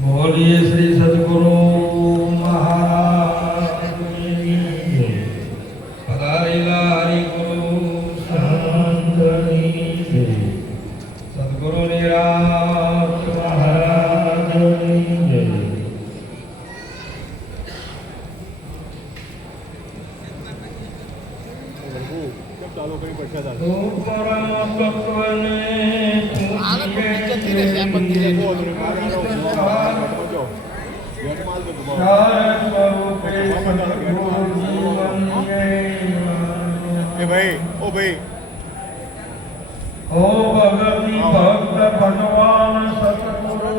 बोलिए श्री सद्गुरु महाराज की जय। पधारेला हरि गुरु संत की जय। सद्गुरु निराज महाराज की जय। तो परम तत्व भाई ओ भगवती भक्त भगवान सतगुरु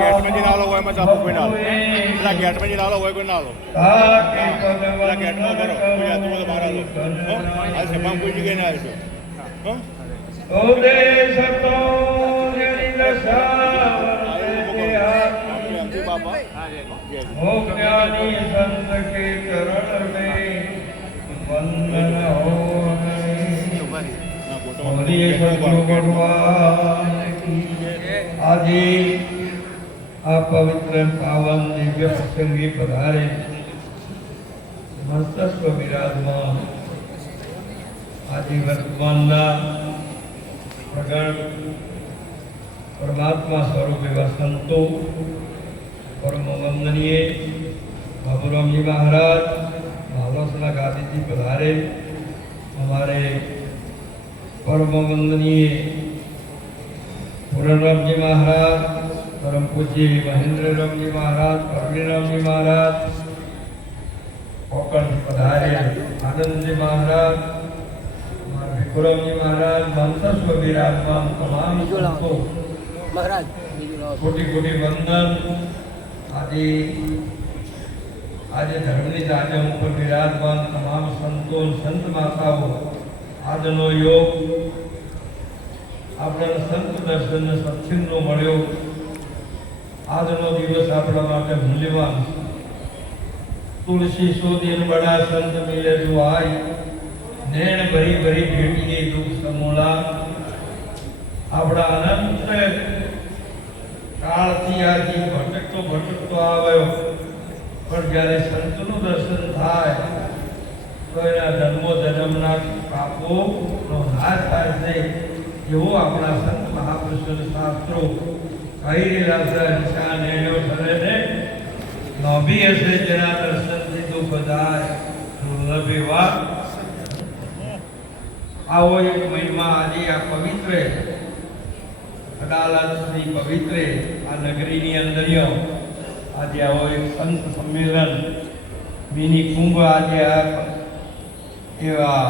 गेट में जी डालो वो में चापू कोई डालो गेट में जी डालो वो कोई डालो गेट में करो कोई आदमी को मारा लो आज से हम कोई जगह ना आए ओ देश तो जनी दशावर बाबा ओ ज्ञानी संत के चरण में वंदन हो बोलिए सद्गुरु भगवान की આજે આ પવિત્ર પાવન દિવ્ય પ્રસંગે પધારે મસ્તસ્વ વિરાજમાન આજે વર્તમાનના પ્રગટ પરમાત્મા સ્વરૂપ એવા સંતો પરમ વંદનીય બાબુરામજી મહારાજ ભાવસના ગાદીથી પધારે हमारे परम वंदनीय पूरणराम जी महाराज, परम पूज्य महेंद्र राम जी महाराज, परवीन राम जी महाराज, कोकण पधारे आनंद जी महाराज, विक्रम जी महाराज, मंत्रस्व विराजमान तमाम संतों महाराज कोटि कोटि वंदन। आदि आज धर्मनी जाजम पर विराजमान तमाम संतों संत माताओं આજનો યોગ આપણા સંત દર્શન સત્સંગનો મળ્યો। આજનો દિવસ આપણા માટે મૂલ્યવાન। તુલસી સો દિન બડા સંત મિલે જો આય, નૈણ ભરી ભરી ભેટીએ દુઃખ સમૂળા। આપણા અનંત કાળથી આજે ભટકતો આવ્યો, પણ જ્યારે સંતનું દર્શન થાય તો એના જન્મો જન્મના પાપોનો નાશ થાય છે। એવો આપણા સંત મહાપુરુષો શાસ્ત્રો કહી રહેલા છે। નિશાન એનો થરે ને નભી હશે જેના દર્શનથી દુઃખ જાય દુર્લભ એવા। આવો એક મહિમા આજે આ પવિત્ર અડાલજની પવિત્ર આ નગરીની અંદરિયો આજે આવો એક સંત સંમેલન મિની કુંભ આજે આ એવા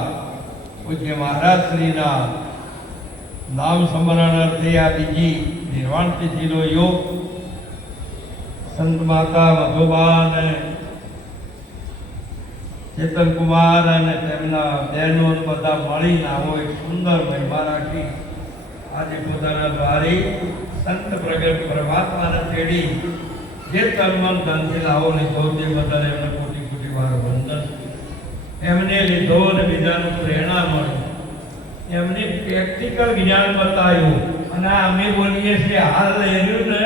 પૂજ્ય મહારાજ શ્રીના નામ સ્મરણાર્થે આ બીજી નિર્વાણ તિથિનો યોગ સંત માતા મધુબા અને ચેતન કુમાર અને તેમના બહેનો બધા મળીને આવો એક સુંદર મહિમા રાખી આજે પોતાના દ્વારે સંત પ્રગટ પરમાત્માને તેડી જે તન મન ધનથી લાવો લીધો તે બદલ એમને કોટી કોટી વાર વંદન। એમને લીધો અને બીજાનું પ્રેરણા મળી, એમને પ્રેક્ટિકલ જ્ઞાન બતાવ્યું। અને અમે બોલીએ છીએ હાલ એર્યું ને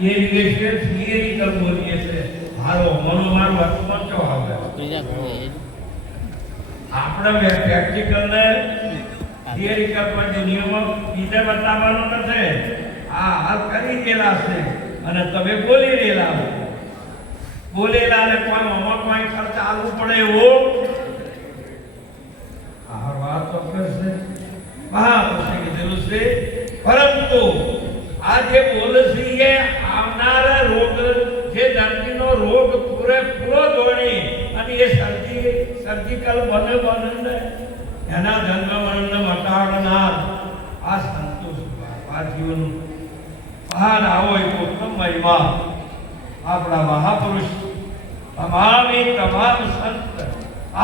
એ વિશે થિયરિકલ બોલીએ છીએ। હાલો મનો મારું વર્તમાન ચો આવે આપણે પ્રેક્ટિકલ ને થિયરિકલ પર નિયમો બીજા બતાવવાનો નથી। આ હાલ કરી ગયેલા છે અને તમે બોલી રહેલા બોલેલા ને કોઈ મમક કોઈ ખર્ચ આલવું પડે એવો આ વાત ચોક્કસ છે, મહાપુરુષે કીધેલું છે। પરંતુ આ જે બોલશે એ આવનારા રોગ જે દર્દીનો રોગ પૂરેપૂરો દોડી અને એ સર્જિકલ બને એના જન્મ મરણને મટાડનાર આ સંતોષ આ જીવન બહાર આવો એક ઉત્તમ મહિમા આપણા મહાપુરુષ તમામ સંત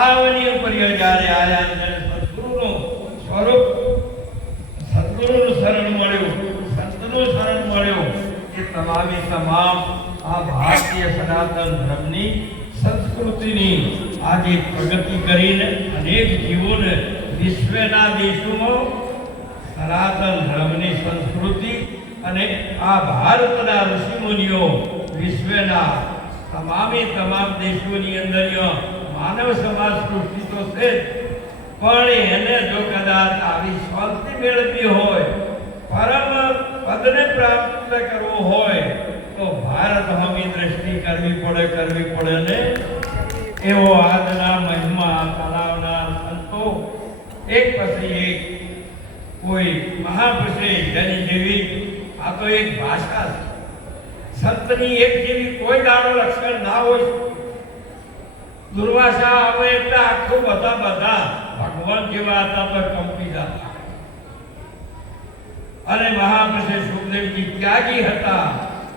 આવની ઉપર જ્યારે આયા સદગુરુનું સ્વરૂપ સદગુરુનું શરણ મળ્યું, સંતનું શરણ મળ્યું એ તમામ આ ભારતીય સનાતન ધર્મની સંસ્કૃતિની આજે પ્રગતિ કરીને અનેક જીવોને વિશ્વના દેશોમાં સનાતન ધર્મની સંસ્કૃતિ અને આ ભારતના ઋષિમુનિઓ વિશ્વના તમામ દેશોની અંદર માનવ સમાજ સૃષ્ટિ તો છે પણ એને જો કદાચ આવી શાંતિ મેળવવી હોય પરમ પદને પ્રાપ્ત કરવું હોય તો ભારત હમી દ્રષ્ટિ કરવી પડે ને એવો આજના મહિમા તલાવના સંતો એક પછી એક કોઈ મહાપુરુષે જેની જેવી આ તો એક ભાષા છે સંતની એક જેવી કોઈ દાડો લક્ષણ ના હોય દુર્વાસા આવે એટલે આખું બધા ભગવાન જેવા હતા તો કંપી જતા અને મહાપુરુષે સુખદેવજી ત્યાગી હતા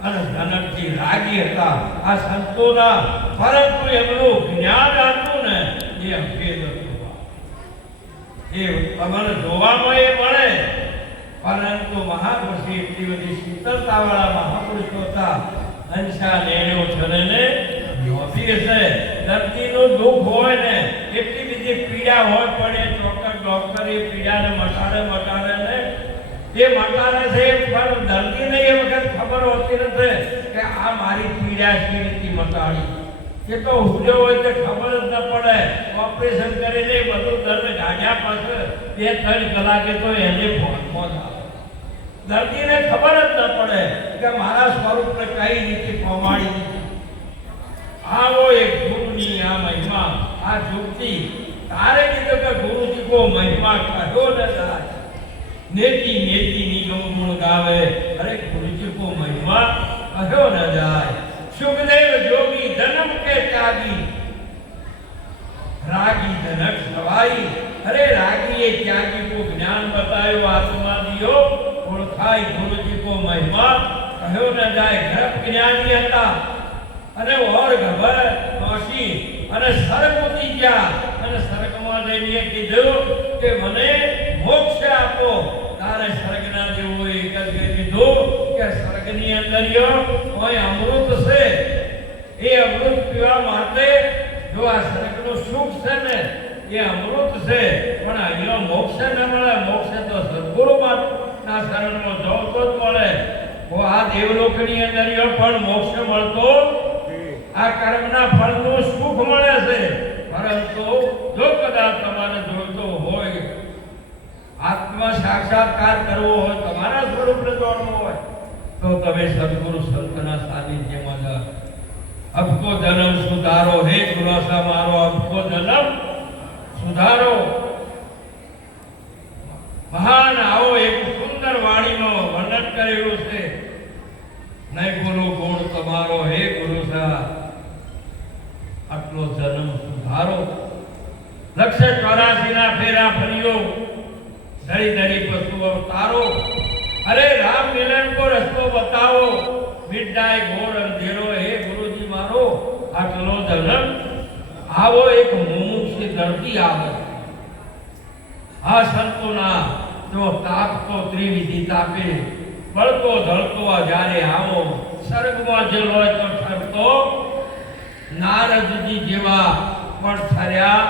અને જનકજી રાગી હતા આ સંતોના પરંતુ એમનું જ્ઞાન હતું ને એ અભેદ હતું એ તમને જોવામાં એ મળે પરંતુ મહાપુરુષે એટલી બધી શીતળતાવાળા મહાપુરુષો હતા હંસા લેણો છને નોંધી હશે દર્દીનું દુઃખ હોય ને એટલી બધી પીડા હોય પડે ચોક્કસ ડોક્ટર એ પીડાને મટાડે ને એ મટાડે છે પણ દર્દીને એ વખત ખબર હોતી નથી કે આ મારી પીડા કેવી રીતે મટાડી એ તો હુજો હોય તો ખબર જ ન પડે ઓપરેશન કરીને બધું દર્દ ગાઢ્યા પછી 2-3 કલાકે તો એને પહોંચ આવે દર્દીને ખબર જ ન પડે કે મારા સ્વરૂપને કઈ રીતે પમાડી દીધી આવો એક ગુરુની આ મહિમા આ યુક્તિ તારે કીધું કે ગુરુજી કો મહિમા કહો ન જાય नेति निगम गुण गावे अरे गुरुजी को महिमा कहो न जाए सुखदेव जोगी जन्म के त्यागी रागी जनक सवाई अरे रागी ये त्यागी को ज्ञान बतायो आत्मा दियो ओळखाई गुरुजी को महिमा कहो न जाए गर्भ ज्ञानी હતા અને ઓર ગભર નોશી અને સરક ઉતી ગયા અને સરકમાં જઈને કીધું કે મને મોક્ષ આપો તારે સ્વર્ગના જેવો એક જ કીધું કે સ્વર્ગની અંદર કોઈ અમૃત છે એ અમૃત પીવા માટે જો આ સ્વર્ગનું સુખ છે ને એ અમૃત છે પણ અહીંયા મોક્ષ ન મળે મોક્ષ તો સદગુરુના શરણમાં જાવ તો જ મળે આ દેવલોકની અંદર પણ મોક્ષ મળતો આ કર્મના ફળનું સુખ મળે છે પરંતુ જો કદાચ તમારે જોઈતો હોય આત્મ સાક્ષાત્કાર કરવો હોય તમારા સ્વરૂપને જોડવું હોય તો તમે સદગુરુ સંતના સાનિધ્યમાં જાઓ અબકો જન્મ સુધારો હે ગુરુસા મારો અબકો જન્મ સુધારો મહાન આવો એક સુંદર વાણીમાં વર્ણન કરેલું છે નહીં બોલો ગુણ તમારો હે ગુરુસા આટલો જન્મ સુધારો 184 ના ફેરા ફર્યો ધરી પશુ અવતારો અરે રામ મિલન કો રસ્તો બતાવો મિટાય ઘોર અંધેરો હે ગુરુજી મારો આટલો જન્મ આવો એક મુમુક્ષી દર્દી આવે આ સંતોના જો તાપ તો ત્રિવિધિ તાપે બળતો ધળતો જ્યારે આવો સ્વર્ગમાં જે લોય તો ઠરતો નારદજી જેવા પણ ઠર્યા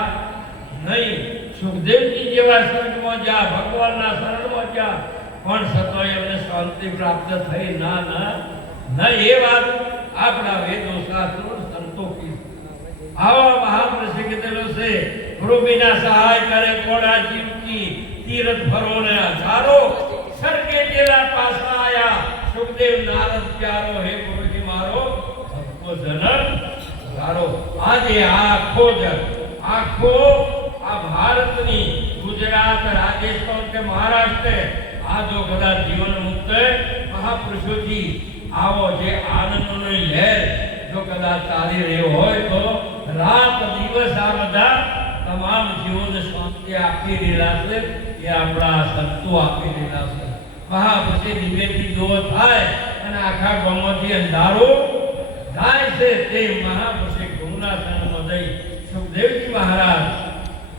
નહીં સુખદેવજી જેવા સ્વર્ગમાં જા ભગવાનના શરણમાં જા પણ સતોય એમને શાંતિ પ્રાપ્ત થઈ ના એ વાત આપણા વેદો શાસ્ત્રો સંતો કી આવા મહાપુરુષે કીધેલો છે રૂબીના સહાય કરે કોડા જીવકી તીરથ ભરો ને હજારો સરકે તેલા પાસા આયા સુખદેવ નારદ પ્યારો હે ગુરુજી મારો સબકો જન્મ સારો આજે આખો આ ભારતની ગુજરાત રાજસ્થાન કે મહારાષ્ટ્ર આ જો કદાચ જીવન મુક્ત મહાપુરુષોથી આવો જે આનંદનો લહેર જો કદાચ ચાલી રહ્યો હોય તો રાત દિવસ આ બધા તમામ જીવોને શાંતિ આપી રહેલા છે એ આપણા સંતો આપી રહેલા છે મહાપુરુષે દિવ્યથી જો થાય અને આખા ગામમાંથી અંધારો જાય છે તે મહાપુરુષે ગુરુના શરણમાં જઈ સુખદેવજી મહારાજ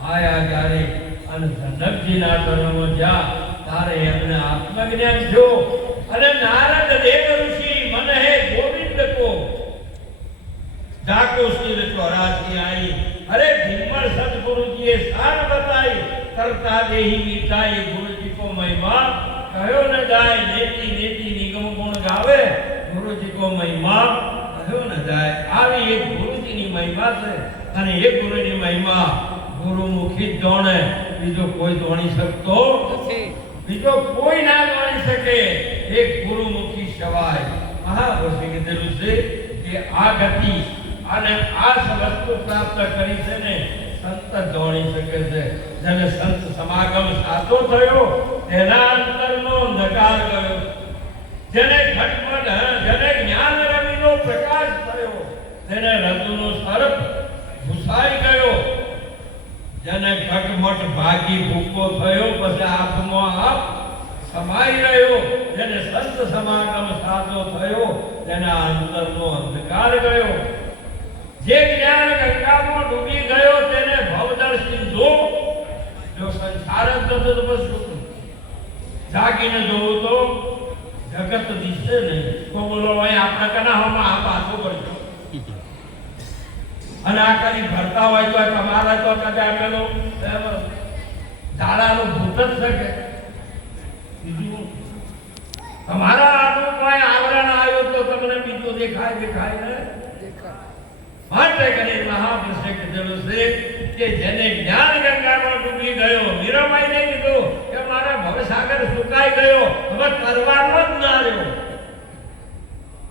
આયા જ્યારે અને જનકજીના શરણમાં જ્યાં તારે એમને આત્મજ્ઞાન થયો અને નારદ દેવ ઋષિ મન હે ગોવિંદ કો જાકો સિર 84 आई अरे भीमर सतगुरु जी शान बताई करता देही मिटाई गुरु जी को महिमा कहो न जाए नेति निगम गुण गावे આવે ગુરુજી કો મહિમા કહ્યો ન જાય. આવી એક ગુરુજીની મહિમા છે અને એક ગુરુની મહિમા ગુરુમુખી જ જાણે, બીજો કોઈ જાણી શકતો નથી, બીજો કોઈ ના જાણી શકે. એક ગુરુમુખી સવાય મહાપુરુષે કીધેલું છે કે આ ગતિ અને આ વસ્તુ પ્રાપ્ત કરી છે ને સંત જાણી શકે છે. જેને સંત સમાગમ સાચો થયો તેના અંતરનો અંધકાર ગયો, જેને ઘટમટ જેને જ્ઞાન રવિનો પ્રકાશ થયો, તેને રજુનો સર્પ ભૂસાઈ ગયો, જેને ઘટમટ ભાગી ભૂકો થયો પછી આત્મા આપ સમાઈ રહ્યો, જેને સંત સમાગમ સાચો થયો તેના અંતરનો અંધકાર ગયો, જે જ્ઞાન ગંગામાં ડૂબી ગયો તેને ભવદર સિંધુ. જો સંસાર જ નતો તો બસ જાગીને જોવું તો જગત દિશે નહીં. તો બોલો ભાઈ આપણે કનામાં આ પાછો કરજો અને આ કરી ભરતા હોય તો તમારા તો કદાચ આપેલો ઝાડાનું ભૂત જ શકે. બીજું તમારા આટલું કોઈ આવરણ આવ્યું તો તમને બીજું દેખાય ને માટે કરીને મહાપુરુષે કીધેલું છે કે જેને જ્ઞાન ગંગામાં ડૂબી ગયો, મીરાબાઈને કીધું કે મારા ભવસાગર સુકાઈ ગયો, હવે તરવાનો જ ના રહ્યો.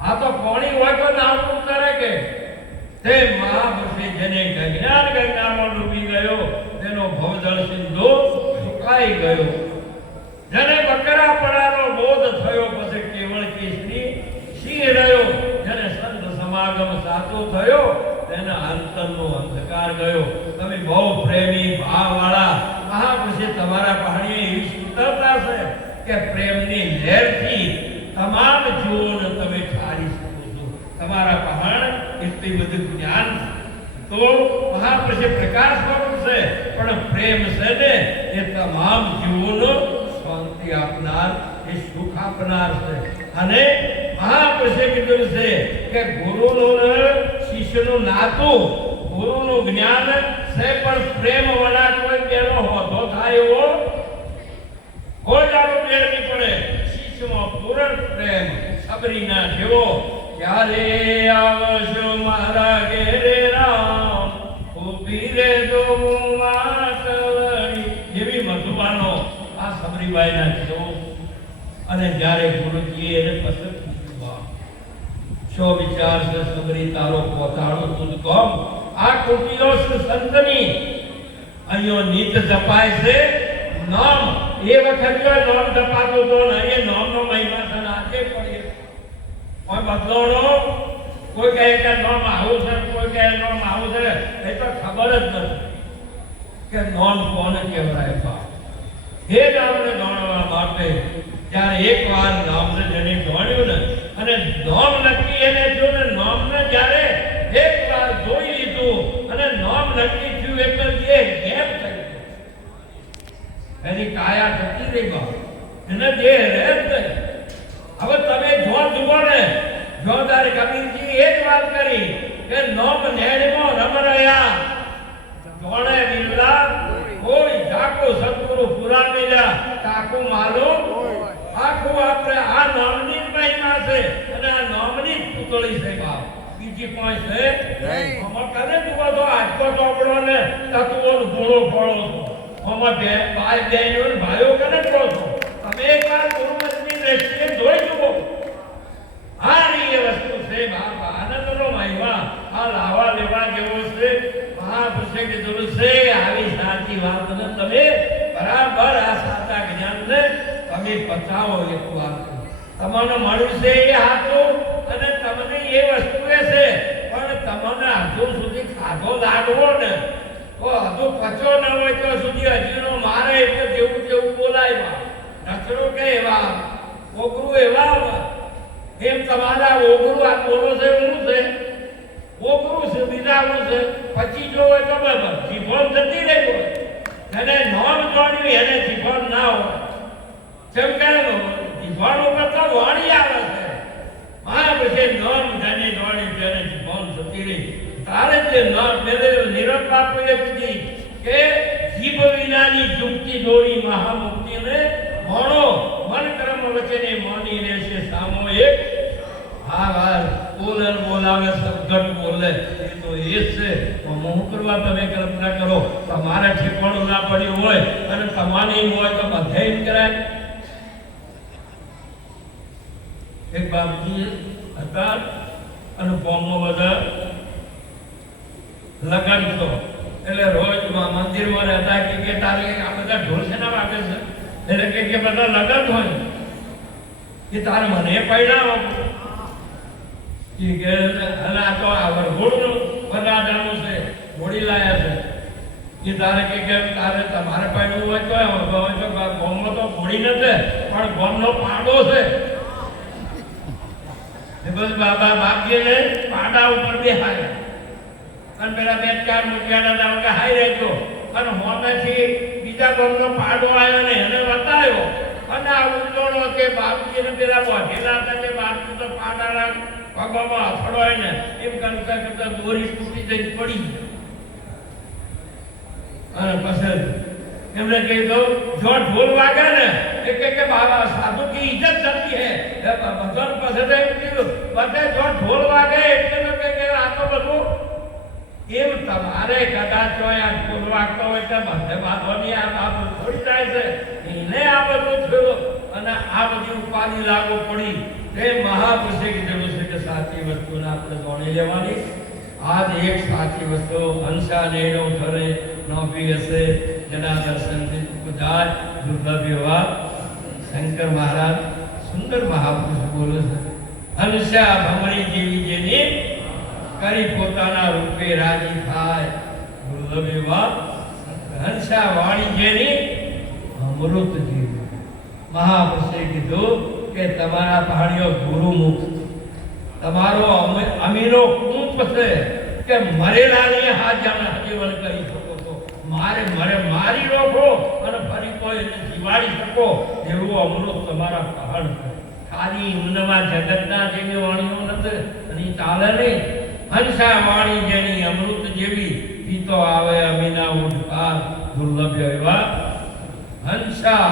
આ તો પાણી હોય તો નાવતું કરે કે તે મહાપુરુષે જેને જ્ઞાન ગંગામાં ડૂબી ગયો તેનો ભવજળ સિંધુ સુકાઈ ગયો, જેને બકરાપણાનો બોધ થયો પછી કેવળ કેસરી સિંહ રહ્યો, જેને સંત સમાગમ સાચો થયો તેના અંતરનો અંધકાર ગયો. તમે બહુ પ્રેમી ભાવવાળા મહાપુરુષે તમારા પહાડીએ એવી સુંદરતા છે કે પ્રેમની લહેરથી તમામ જીવોને તમે ઠારી શકો છો. તમારા પહાડ એટલી બધું જ્ઞાન તો મહાપુરુષે પ્રકાશ સ્વરૂપ છે, પણ પ્રેમ છે ને એ તમામ જીવોનો શાંતિ આપનાર, એ સુખ આપનાર છે. અને મહાપુરુષે કીધું છે કે ગુરુનું શિષ્યનું નાતું, ગુરુનું જ્ઞાન છે પણ પ્રેમ વડા કોઈ બેનો હોતો થાય એવો કોઈ જાણો બેર નહીં પડે. શિષ્યમાં પૂરણ પ્રેમ સબરીના જેવો. ક્યારે આવશો મારા ઘેરે રામ, ઉભી રે જો માતવરી, એવી મધુબાનો આ સબરીબાઈના જેવો. અને જ્યારે ગુરુજીએ એને પસંદ કર્યું, શો વિચાર છે સબરી તારો પોતાનો તું કોમ, આ કુટીરો સંતની અહીંયા નીત જપાય છે નામ. એ વખત નામ જપાતો તો ને એ નામનો મહિમા છે આજે પડી કોઈ બદલોનો, કોઈ કહે કે નામ આવું છે, કોઈ કહે નામ આવું છે, એ તો ખબર જ નથી કે નામ કોને કહેવાય. બા એ નામને જાણવા માટે જ્યારે એકવાર નામને જેને જાણ્યું ને અને નામ નક્કી એને જો ને નામને જ્યારે એકવાર જોઈ લીધું અને નામ નક્કી થયું એટલે જે ગેપ થઈ ગયો, એની કાયા જતી રહી બા, એને જે રહે જ નહીં. હવે તમે જો જુઓ ને, જો તારે કબીરજી એ જ વાત કરી કે નામ નેણમાં રમ રહ્યા, જોડે વિરલા કોઈ જાકો સતગુરુ પુરા મેલ્યા કાકુ માલુમ. આખું આપણે આ નામની મહિમા છે અને આ નામની જ પુતળી છે બાપ, બીજી કોઈ છે નહીં. આમાં કને જુઓ તો આજકો ચોપડો ને તત્વોનો ભોળો ફળો છો, આમાં બે ભાઈ બહેનો ને ભાઈઓ કને કહો છો. તમે એકવાર ગુરુમતની દ્રષ્ટિએ જોઈ જુઓ. આ એ વસ્તુ છે બાપ, આનંદનો મહિમા આ લાવા લેવા જેવો છે. મહાપુરુષે કીધું છે આવી સાચી વાતને તમે બરાબર આ સાચા જ્ઞાનને તમે પચાવો. એક વાત તમને મળ્યું છે એ હાથું અને તમને એ વસ્તુ છે, પણ તમને હજુ સુધી ખાધો લાગવો ને તો હજુ પચો ન હોય તો સુધી હજીનો મારે એટલે જેવું તેવું બોલાય. નચરું કે એવા ઓગરું એવા એમ તમારા ઓગરું આ બોલો છે શું છે? ઓગરું છે, બીજા શું છે? પછી જો હોય તો બરાબર જીભોન જતી રહી હોય, એને નોમ જોડ્યું એને જીભોન ના હોય. જેમ કે જીભોન ઉપર તો વાણી આવે છે, મહાપુરુષે નોમ જેને જોડ્યું તેને જીભોન જતી રહી. તારે જે નામ મેરે નિરંતર બાપુએ કીધી કે જીભ વિનાની યુક્તિ દોરી મહામુક્તિને ભણો, મન કર્મ વચ્ચેને માની રહેશે સામો એક હા વાર બોલે ને બોલાવે સબગટ બોલે એ તો એ જ છે તો હું કરવા તમે કલ્પના કરો તમારે ઠેકાણું ના પડ્યું હોય અને તમારી હોય તો બધે એમ કરાય. એક બાપજી હતા અને ગામમાં બધા લગન તો એટલે રોજ મંદિરમાં રહેતા કે તારે આ બધા ઢોલ છે ના વાગે છે એટલે કે બધા લગન હોય કે તારે મને પૈણાવો કે અને આ તો આ વરઘોડનું બનાવવાનું છે ઘોડી લાયા છે કે તારે કે તારે તમારે પૈણવું હોય તો ગામમાં તો ઘોડી નથી પણ ગામનો પાડો છે બસ બાબા બાપજીને પાડા ઉપર બેહાડે અને પેલા 2-4 મૂઠિયાના દાવકા હાઈ રહેજો અને મોમેથી બીજા ગામનો પાડો આવ્યો ને એને બતાવ્યો અને આ ઉલ્લોડો કે બાપજીને પેલા બોધેલા હતા કે બાપજી તો પાડાના પગમાં અથડોય ને એમ કરતા કરતા દોરી તૂટી જઈ પડી અને પછી એમણે કીધું જો ઢોલ વાગે ને કે બાબા સાધુ की इज्जत करती है भगवान પાસે એમ કીધું બધે જો ઢોલ વાગે એટલે કે આ તો બધું એમ તમારે કદાચ હોય આ ઢોલ વાગતો હોય તો બધે બાંધવાની આ બાબત થોડી જાય છે એને આ બધું થયું અને આ બધી ઉપાધિ લાગુ પડી તે મહાપુરુષે કીધેલું છે કે સાચી વસ્તુને આપણે જાણી લેવાની. આજ એક સાચી વસ્તુ હંસા નેણો ઘરે નોપી હશે જેના દર્શનથી જાય દુર્લભ એવા શંકર મહારાજ સુંદર મહાપુરુષ બોલે છે. હંસા ભમરી જેવી જેની કરી પોતાના રૂપે રાજી થાય દુર્લભ એવા હંસા વાણી જેની અમૃત જેવી. મહાપુરુષે કીધું કે તમારા ભાણીઓ ગુરુમુખ તમારો અમીરો કૂપ છે કે મરેલાને હાજીવન કરી શકો છો મારી રોકો અને ફરી કોઈ જીવાડી શકો એવું અમૃત તમારા પહાડ છે. ખાલી ઊંડમાં જગતના જેવી વાણીઓ નથી અને ચાલે નહીં. હંસા વાણી જેની અમૃત જેવી પીતો આવે અમીના ઉઠકાર દુર્લભ એવા હંસા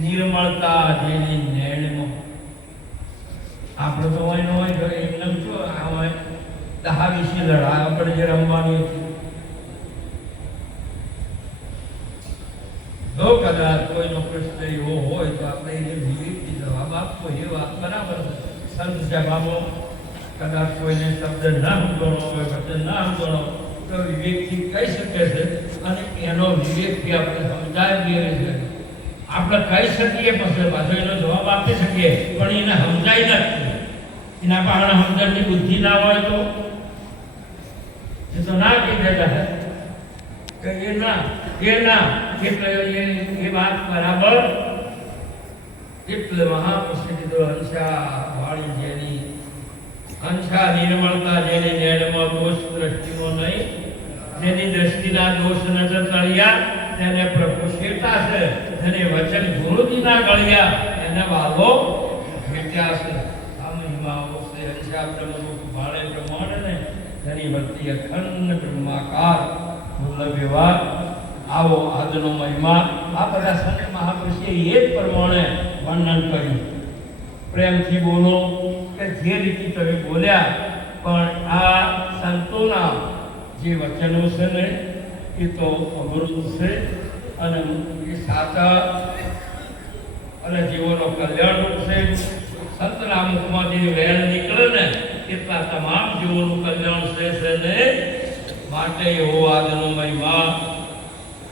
નિર્મળતા જેની નૈણમાં આપણે તો હોય ન હોય તો એકદમ શું આ દહાવીસી લડાઈ આપણે જે રમવાની હતી જો કદાચ કોઈનો પ્રશ્ન એવો હોય તો આપણે એને વિવેકથી જવાબ આપવો એ વાત બરાબર છે. સંત સભામાં કદાચ કોઈને શબ્દ ના સમજણો હોય વચન ના સમજણો તો વિવેકથી કહી શકે છે અને એનો વિવેકથી આપણે સમજાવી છે. આપણે કહી શકીએ પછી પાછો એનો જવાબ આપી શકીએ પણ એને સમજાય નથી. એના પાસે સમજણની બુદ્ધિ ના હોય તો એ તો ના કહી દેતા કે એ ના એટલે એ વાત બરાબર. એટલે મહાપુરુષે કીધું હંસા વાળી જેની હંસા નિર્મળતા જેની નેણમાં દોષ દ્રષ્ટિનો નહીં જેની દ્રષ્ટિના દોષ નજર તળિયા તેને પ્રભુ શેતા છે જેને વચન ગુરુજીના ગળ્યા એને વાલો ભેટ્યા છે. આ મહિમાઓ છે હંસા બ્રહ્મમુખ ભાળે પ્રમાણે ને તેની ભક્તિ અખંડ બ્રહ્માકાર દુર્લભ એવા આવો આજનો મહિમા આ બધા સંત મહાપુરુષે એ જ પ્રમાણે વર્ણન કર્યું. પ્રેમથી બોલો કે જે રીતે તમે બોલ્યા પણ આ સંતોના જે વચનો છે ને એ તો અમૃત છે અને એ સાચા અને જીવોનો કલ્યાણ છે. સંતના મુખમાં જે વેણ નીકળે ને એટલા તમામ જીવોનું કલ્યાણ છે ને માટે એવો આજનો મહિમા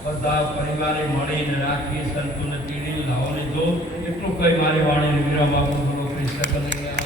બધા પરિવારે મળીને રાખી સંતોને તીડી લાવો લીધો એટલું કઈ મારી વાણીને વિરામ આપું. કૃષ્ણ કનૈયા.